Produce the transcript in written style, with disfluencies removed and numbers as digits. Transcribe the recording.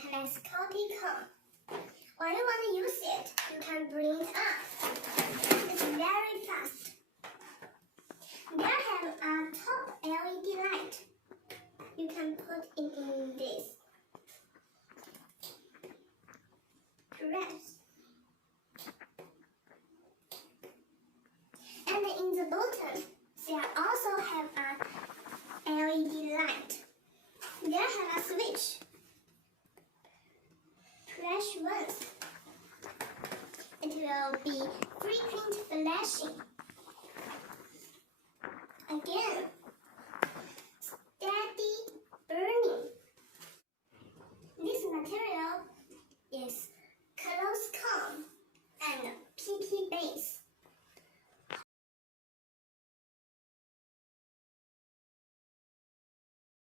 telescopic cone. When you want to use it, you can bring it up. It's very fast. There have a top LED light. You can put it in this. Press. And in the bottom, there also have a LED light. There have a switch. Press once. It will be frequent flashing.